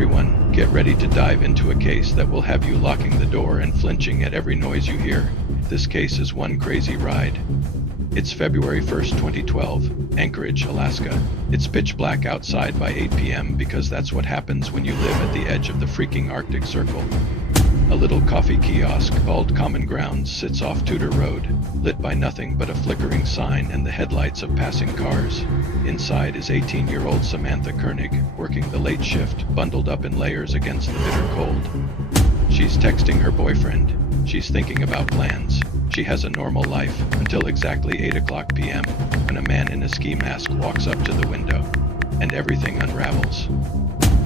everyone, get ready to dive into a case that will have you locking the door and flinching at every noise you hear. This case is one crazy ride. It's February 1st, 2012, Anchorage, Alaska. It's pitch black outside by 8 p.m. because that's what happens when you live at the edge of the freaking Arctic Circle. A little coffee kiosk called Common Grounds sits off Tudor Road, lit by nothing but a flickering sign and the headlights of passing cars. Inside is 18-year-old Samantha Koenig, working the late shift, bundled up in layers against the bitter cold. She's texting her boyfriend. She's thinking about plans. She has a normal life until exactly 8 o'clock p.m. when a man in a ski mask walks up to the window, and everything unravels.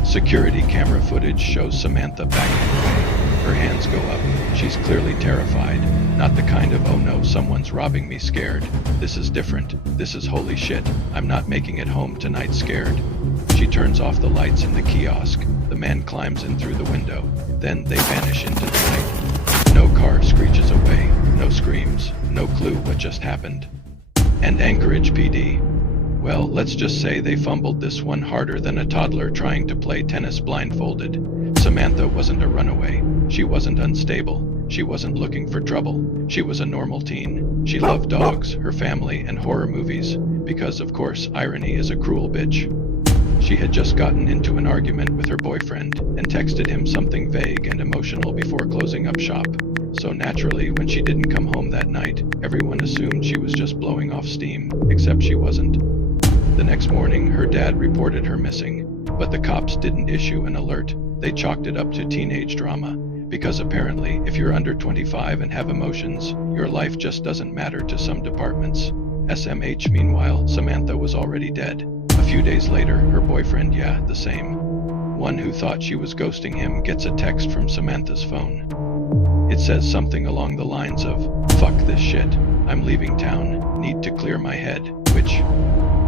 Security camera footage shows Samantha backing away. Her hands go up. She's clearly terrified. Not the kind of, oh no, someone's robbing me scared. This is different. This is holy shit. I'm not making it home tonight scared. She turns off the lights in the kiosk. The man climbs in through the window. Then they vanish into the night. No car screeches away. No screams. No clue what just happened. And Anchorage PD. Well, let's just say they fumbled this one harder than a toddler trying to play tennis blindfolded. Samantha wasn't a runaway. She wasn't unstable. She wasn't looking for trouble. She was a normal teen. She loved dogs, her family, and horror movies, because, of course, irony is a cruel bitch. She had just gotten into an argument with her boyfriend and texted him something vague and emotional before closing up shop. So naturally, when she didn't come home that night, everyone assumed she was just blowing off steam, except she wasn't. The next morning, her dad reported her missing, but the cops didn't issue an alert. They chalked it up to teenage drama, because apparently, if you're under 25 and have emotions, your life just doesn't matter to some departments. SMH. Meanwhile, Samantha was already dead. A few days later, her boyfriend, the same one who thought she was ghosting him, gets a text from Samantha's phone. It says something along the lines of, "Fuck this shit. I'm leaving town. Need to clear my head," which,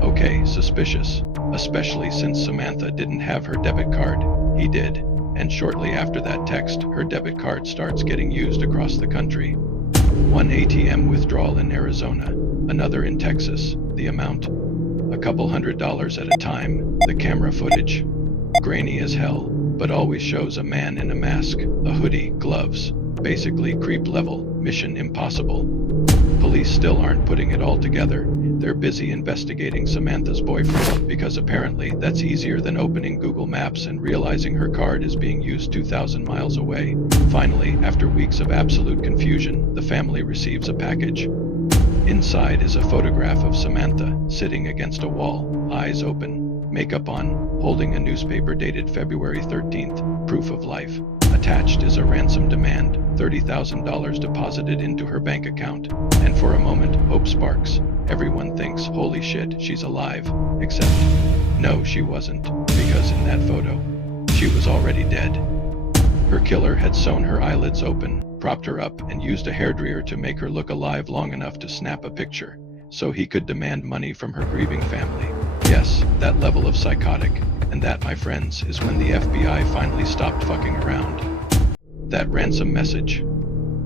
okay, suspicious, especially since Samantha didn't have her debit card. He did, and shortly after that text, her debit card starts getting used across the country. One ATM withdrawal in Arizona, another in Texas, the amount, a couple $100s at a time. The camera footage, grainy as hell, but always shows a man in a mask, a hoodie, gloves, basically creep level, mission impossible. Police still aren't putting it all together. They're busy investigating Samantha's boyfriend because apparently that's easier than opening Google Maps and realizing her card is being used 2,000 miles away. Finally, after weeks of absolute confusion, the family receives a package. Inside is a photograph of Samantha, sitting against a wall, eyes open, makeup on, holding a newspaper dated February 13th, proof of life. Attached is a ransom demand, $30,000 deposited into her bank account, and for a moment, hope sparks. Everyone thinks, holy shit, she's alive, except, no, she wasn't, because in that photo, she was already dead. Her killer had sewn her eyelids open, propped her up, and used a hairdryer to make her look alive long enough to snap a picture, so he could demand money from her grieving family. Yes, that level of psychotic, and that, my friends, is when the FBI finally stopped fucking around. That ransom message,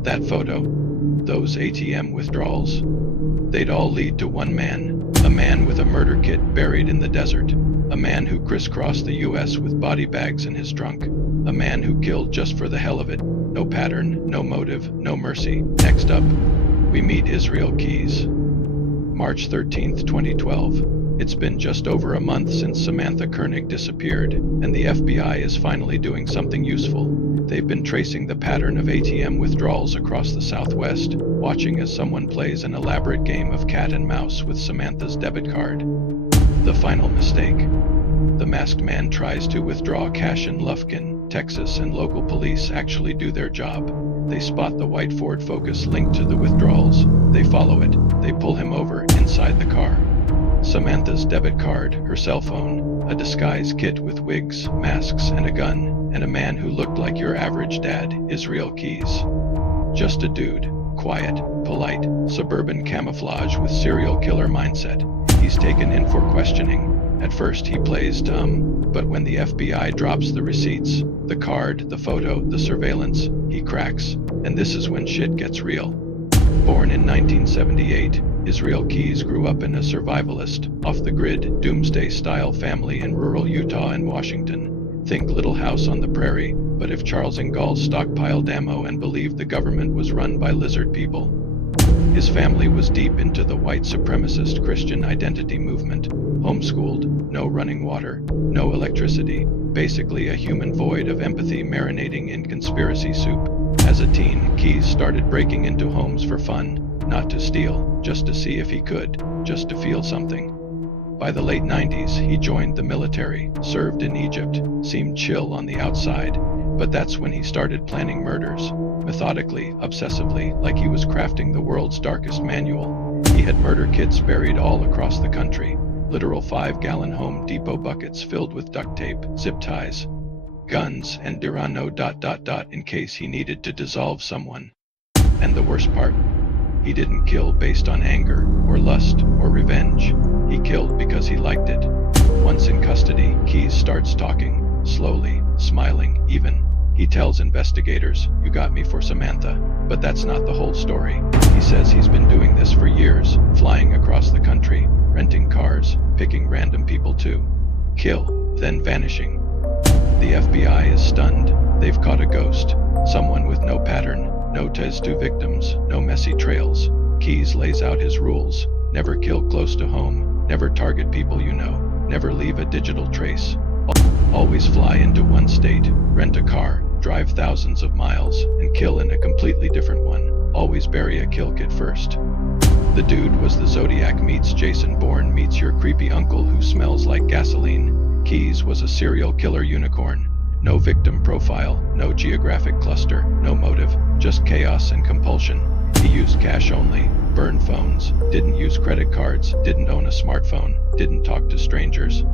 that photo, those ATM withdrawals, they'd all lead to one man, a man with a murder kit buried in the desert, a man who crisscrossed the US with body bags in his trunk, a man who killed just for the hell of it, no pattern, no motive, no mercy. Next up, we meet Israel Keys. March 13th, 2012. It's been just over a month since Samantha Koenig disappeared, and the FBI is finally doing something useful. They've been tracing the pattern of ATM withdrawals across the Southwest, watching as someone plays an elaborate game of cat and mouse with Samantha's debit card. The final mistake. The masked man tries to withdraw cash in Lufkin, Texas, and local police actually do their job. They spot the white Ford Focus linked to the withdrawals. They follow it. They pull him over inside the car. Samantha's debit card, her cell phone, a disguise kit with wigs, masks, and a gun, and a man who looked like your average dad, Israel Keys. Just a dude, quiet, polite, suburban camouflage with serial killer mindset. He's taken in for questioning. At first he plays dumb, but when the FBI drops the receipts, the card, the photo, the surveillance, he cracks, and this is when shit gets real. Born in 1978, Israel Keys grew up in a survivalist, off-the-grid, doomsday-style family in rural Utah and Washington. Think Little House on the Prairie, but if Charles Ingalls stockpiled ammo and believed the government was run by lizard people. His family was deep into the white supremacist Christian identity movement, homeschooled, no running water, no electricity, basically a human void of empathy marinating in conspiracy soup. As a teen, Keyes started breaking into homes for fun, not to steal, just to see if he could, just to feel something. By the late 90s, he joined the military, served in Egypt, seemed chill on the outside, but that's when he started planning murders. Methodically, obsessively, like he was crafting the world's darkest manual. He had murder kits buried all across the country, literal 5-gallon Home Depot buckets filled with duct tape, zip ties, guns, and Dirano ... in case he needed to dissolve someone. And the worst part? He didn't kill based on anger, or lust, or revenge. He killed because he liked it. Once in custody, Keyes starts talking, slowly, smiling, even. He tells investigators, "You got me for Samantha." But that's not the whole story. He says he's been doing this for years, flying across the country, renting cars, picking random people to kill, then vanishing. The FBI is stunned. They've caught a ghost, someone with no pattern, no ties to victims, no messy trails. Keyes lays out his rules: never kill close to home, never target people you know, never leave a digital trace. Always fly into one state, rent a car, drive thousands of miles, and kill in a completely different one. Always bury a kill kit first. The dude was the Zodiac meets Jason Bourne meets your creepy uncle who smells like gasoline. Keyes was a serial killer unicorn. No victim profile, no geographic cluster, no motive, just chaos and compulsion. He used cash only, burned phones, didn't use credit cards, didn't own a smartphone, didn't talk to strangers.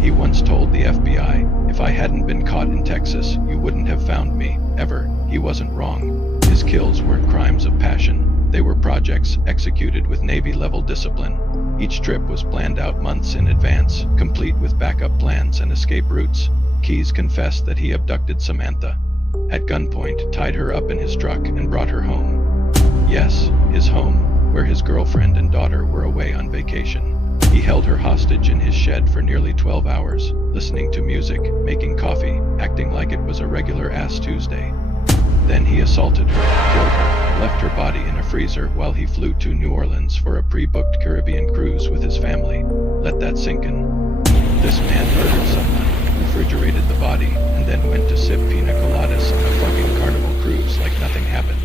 He once told the FBI, "If I hadn't been caught in Texas, you wouldn't have found me, ever." He wasn't wrong. His kills weren't crimes of passion. They were projects executed with Navy-level discipline. Each trip was planned out months in advance, complete with backup plans and escape routes. Keyes confessed that he abducted Samantha. At gunpoint, tied her up in his truck and brought her home. Yes, his home, where his girlfriend and daughter were away on vacation. He held her hostage in his shed for nearly 12 hours, listening to music, making coffee, acting like it was a regular-ass Tuesday. Then he assaulted her, killed her, left her body in a freezer while he flew to New Orleans for a pre-booked Caribbean cruise with his family. Let that sink in. This man murdered someone, refrigerated the body, and then went to sip pina coladas on a fucking Carnival cruise like nothing happened.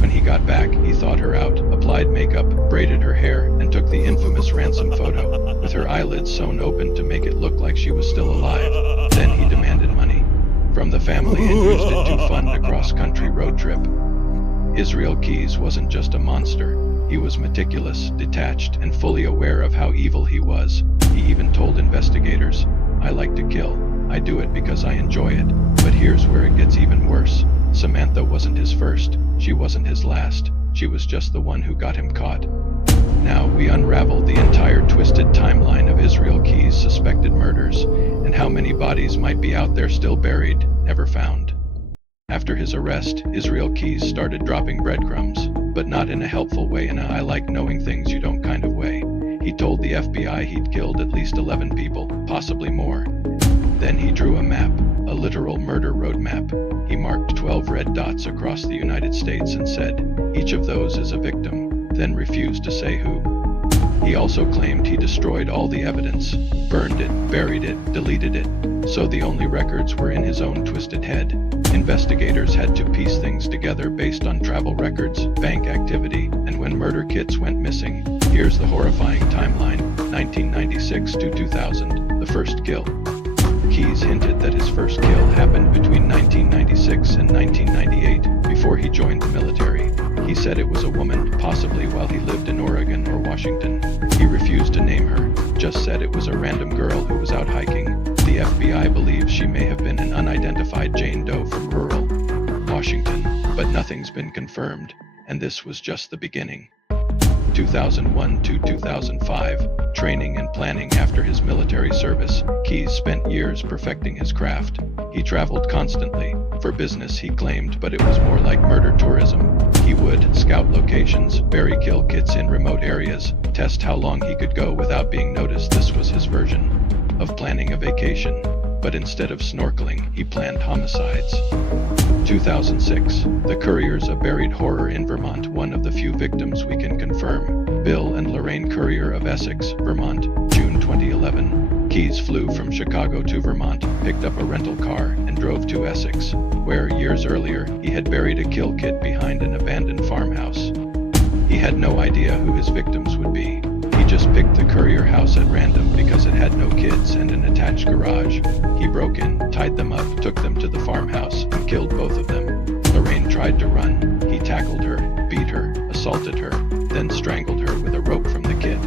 When he got back, he thawed her out, applied makeup, braided her hair, and took the infamous ransom photo, with her eyelids sewn open to make it look like she was still alive. Then he demanded money from the family and used it to fund a cross-country road trip. Israel Keyes wasn't just a monster. He was meticulous, detached, and fully aware of how evil he was. He even told investigators, "I like to kill. I do it because I enjoy it." But here's where it gets even worse. Samantha wasn't his first. She wasn't his last. She was just the one who got him caught. Now we unravel the entire twisted timeline of Israel Keyes' suspected murders, and how many bodies might be out there still buried, never found. After his arrest, Israel Keyes started dropping breadcrumbs, but not in a helpful way, in a "I like knowing things you don't" kind of way. He told the FBI he'd killed at least 11 people, possibly more. Then he drew a map, a literal murder roadmap. He marked 12 red dots across the United States and said, "Each of those is a victim," then refused to say who. He also claimed he destroyed all the evidence, burned it, buried it, deleted it, so the only records were in his own twisted head. Investigators had to piece things together based on travel records, bank activity, and when murder kits went missing. Here's the horrifying timeline: 1996 to 2000, the first kill. Keyes hinted that his first kill happened between 1996 and 1998, before he joined the military. He said it was a woman, possibly while he lived in Oregon or Washington. He refused to name her, just said it was a random girl who was out hiking. The FBI believes she may have been an unidentified Jane Doe from rural Washington, but nothing's been confirmed, and this was just the beginning. 2001 to 2005, training and planning. After his military service, Keyes spent years perfecting his craft. He traveled constantly, for business he claimed, but it was more like murder tourism. He would scout locations, bury kill kits in remote areas, test how long he could go without being noticed. This was his version of planning a vacation. but instead of snorkeling, he planned homicides. 2006. The Couriers, a buried horror in Vermont. One of the few victims we can confirm. Bill and Lorraine Courier of Essex, Vermont, June 2011. Keyes flew from Chicago to Vermont, picked up a rental car, and drove to Essex, where, years earlier, he had buried a kill kit behind an abandoned farmhouse. He had no idea who his victims would be. He just picked the Courier house at random because it had no kids and an attached garage. He broke in, tied them up, took them to the farmhouse, and killed both of them. Lorraine tried to run. He tackled her, beat her, assaulted her, then strangled her with a rope from the kit.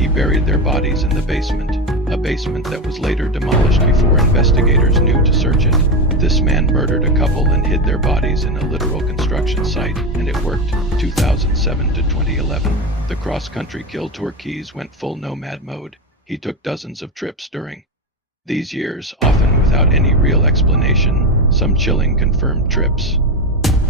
He buried their bodies in the basement, a basement that was later demolished before investigators knew to search it. This man murdered a couple and hid their bodies in a literal construction site, and it worked. 2007 to 2011. The cross-country kill tour Keyes went full nomad mode. He took dozens of trips during these years, often without any real explanation, some chilling confirmed trips.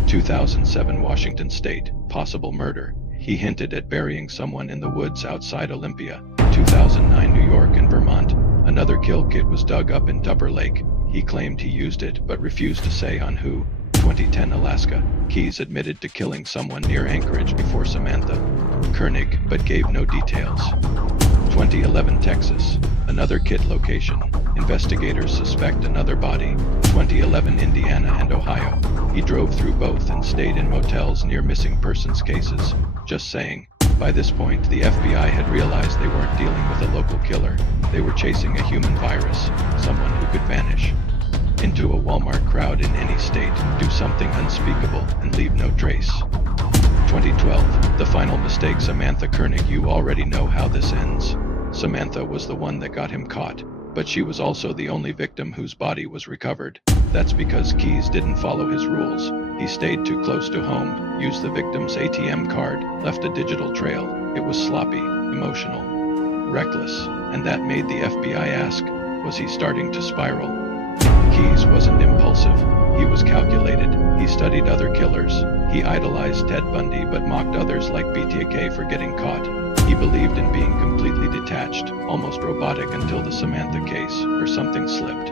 2007 Washington State, possible murder. He hinted at burying someone in the woods outside Olympia. 2009 New York and Vermont. Another kill kit was dug up in Tupper Lake. He claimed he used it, but refused to say on who. 2010 Alaska. Keyes admitted to killing someone near Anchorage before Samantha Koenig, but gave no details. 2011 Texas. Another kit location. Investigators suspect another body. 2011 Indiana and Ohio. He drove through both and stayed in motels near missing persons cases. Just saying. By this point, the FBI had realized they weren't dealing with a local killer. They were chasing a human virus, someone who could vanish into a Walmart crowd in any state, do something unspeakable, and leave no trace. 2012. The final mistake. Samantha Koenig. You already know how this ends. Samantha was the one that got him caught, but she was also the only victim whose body was recovered. That's because Keyes didn't follow his rules. He stayed too close to home, used the victim's ATM card, left a digital trail. It was sloppy, emotional, reckless, and that made the FBI ask, was he starting to spiral? Keyes wasn't impulsive. He was calculated. He studied other killers. He idolized Ted Bundy but mocked others like BTK for getting caught. He believed in being completely detached, almost robotic until the Samantha case, or something slipped.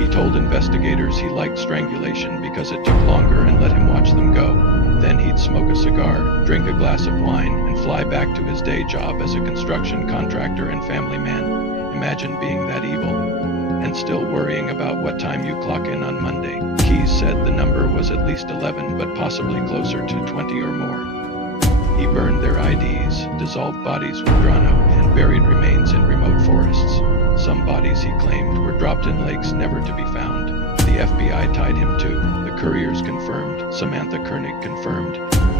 He told investigators he liked strangulation because it took longer and let him watch them go. Then he'd smoke a cigar, drink a glass of wine, and fly back to his day job as a construction contractor and family man. Imagine being that evil. And still worrying about what time you clock in on Monday. Keyes said the number was at least 11, but possibly closer to 20 or more. He burned their IDs, dissolved bodies with Drano, and buried remains in remote forests. Some bodies, he claimed, were dropped in lakes never to be found. The FBI tied him to. The Couriers confirmed. Samantha Koenig confirmed.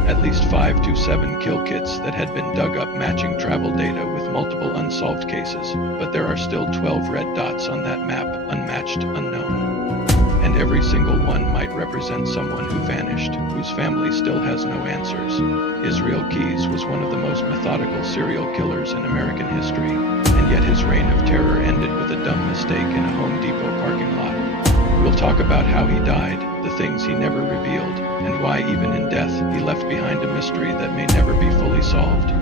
At least 5 to 7 kill kits that had been dug up matching travel data with multiple unsolved cases, but there are still 12 red dots on that map, unmatched, unknown. And every single one might represent someone who vanished, whose family still has no answers. Israel Keyes was one of the most methodical serial killers in American history, and yet his reign of terror ended with a dumb mistake in a Home Depot parking lot. We'll talk about how he died, the things he never revealed, and why even in death he left behind a mystery that may never be fully solved.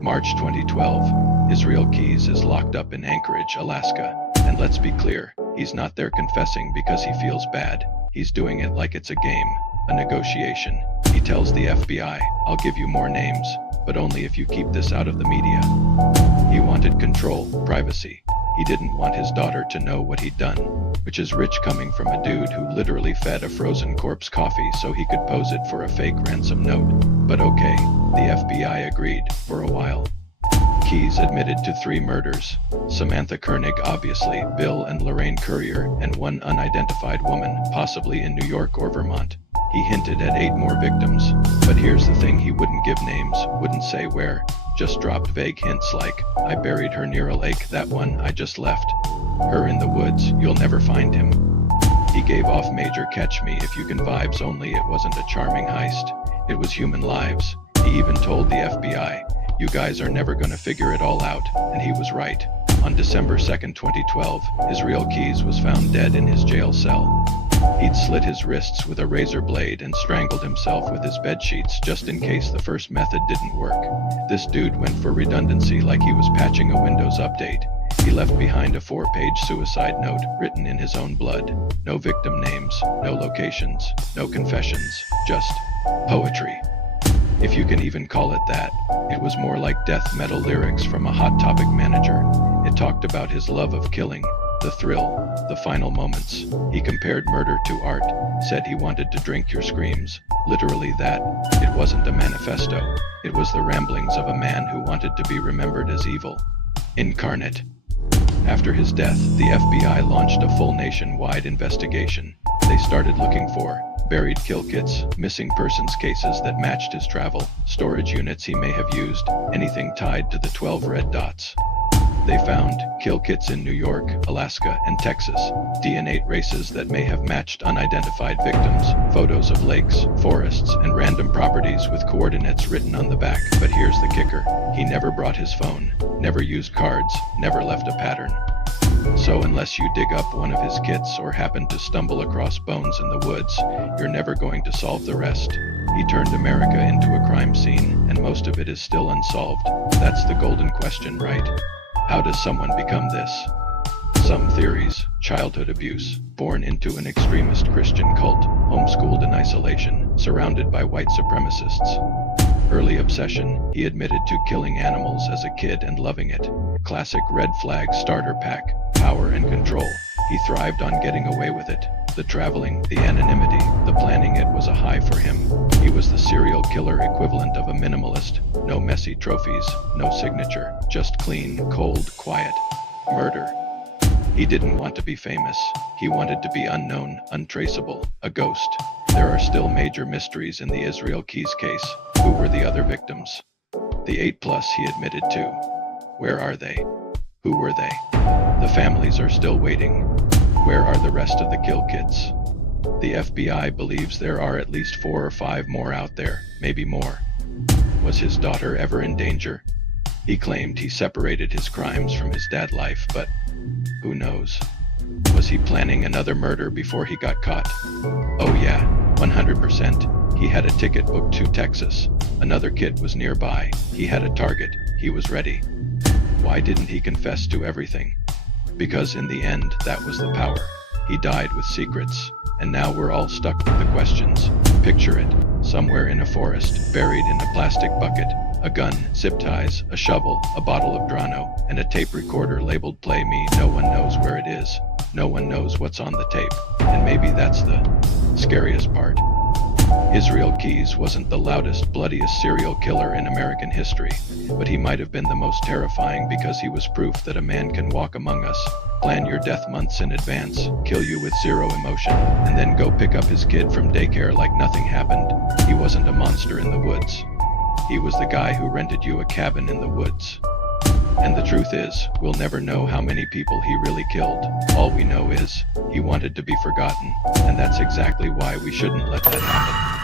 March 2012. Israel Keyes is locked up in Anchorage, Alaska. And let's be clear, he's not there confessing because he feels bad. He's doing it like it's a game, a negotiation. He tells the FBI, I'll give you more names, but only if you keep this out of the media. He wanted control, privacy. He didn't want his daughter to know what he'd done, which is rich coming from a dude who literally fed a frozen corpse coffee so he could pose it for a fake ransom note. But okay, the FBI agreed, for a while. Keyes admitted to 3 murders. Samantha Koenig, obviously, Bill and Lorraine Courier, and one unidentified woman, possibly in New York or Vermont. He hinted at 8 more victims, but here's the thing, he wouldn't give names, wouldn't say where, just dropped vague hints like, I buried her near a lake, that one I just left. Her in the woods, you'll never find him. He gave off major catch me if you can vibes, only it wasn't a charming heist. It was human lives. He even told the FBI, you guys are never gonna figure it all out, and he was right. On December 2nd, 2012, Israel Keyes was found dead in his jail cell. He'd slit his wrists with a razor blade and strangled himself with his bedsheets just in case the first method didn't work. This dude went for redundancy like he was patching a Windows update. He left behind a 4-page suicide note written in his own blood. No victim names, no locations, no confessions, just poetry. If you can even call it that. It was more like death metal lyrics from a Hot Topic manager. It talked about his love of killing, the thrill, the final moments. He compared murder to art, said he wanted to drink your screams. Literally that. It wasn't a manifesto. It was the ramblings of a man who wanted to be remembered as evil incarnate. After his death, the FBI launched a full nationwide investigation. They started looking for buried kill kits, missing persons cases that matched his travel, storage units he may have used, anything tied to the 12 red dots. They found kill kits in New York, Alaska, and Texas, DNA traces that may have matched unidentified victims, photos of lakes, forests, and random properties with coordinates written on the back. But here's the kicker. He never brought his phone, never used cards, never left a pattern. So unless you dig up one of his kits or happen to stumble across bones in the woods, you're never going to solve the rest. He turned America into a crime scene, and most of it is still unsolved. That's the golden question, right? How does someone become this? Some theories: childhood abuse, born into an extremist Christian cult, homeschooled in isolation, surrounded by white supremacists. Early obsession: he admitted to killing animals as a kid and loving it. Classic red flag starter pack: power and control. He thrived on getting away with it. The traveling, the anonymity, the planning it was a high for him. He was the serial killer equivalent of a minimalist. No messy trophies, no signature, just clean, cold, quiet murder. He didn't want to be famous. He wanted to be unknown, untraceable, a ghost. There are still major mysteries in the Israel Keys case. Who were the other victims? The 8+ he admitted to. Where are they? Who were they? The families are still waiting. Where are the rest of the kill kits? The FBI believes there are at least 4 or 5 more out there, maybe more. Was his daughter ever in danger? He claimed he separated his crimes from his dad life, but who knows? Was he planning another murder before he got caught? Oh yeah, 100%. He had a ticket booked to Texas. Another kid was nearby. He had a target. He was ready. Why didn't he confess to everything? Because in the end, that was the power. He died with secrets, and now we're all stuck with the questions. Picture it, somewhere in a forest, buried in a plastic bucket, a gun, zip ties, a shovel, a bottle of Drano, and a tape recorder labeled "Play Me." No one knows where it is. No one knows what's on the tape. And maybe that's the scariest part. Israel Keys wasn't the loudest, bloodiest serial killer in American history, but he might have been the most terrifying because he was proof that a man can walk among us, plan your death months in advance, kill you with zero emotion, and then go pick up his kid from daycare like nothing happened. He wasn't a monster in the woods. He was the guy who rented you a cabin in the woods. And the truth is, we'll never know how many people he really killed. All we know is, he wanted to be forgotten, and that's exactly why we shouldn't let that happen.